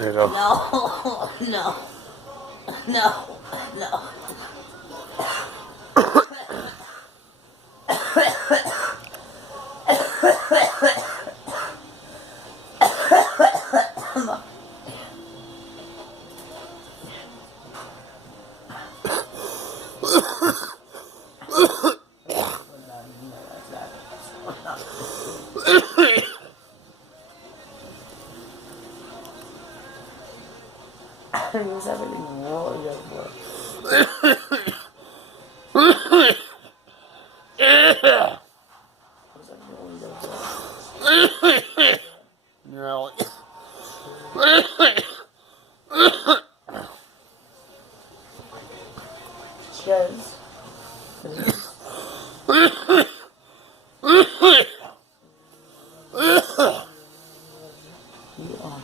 There you go. No, no, no, no. I was having really good work. No. Because you are.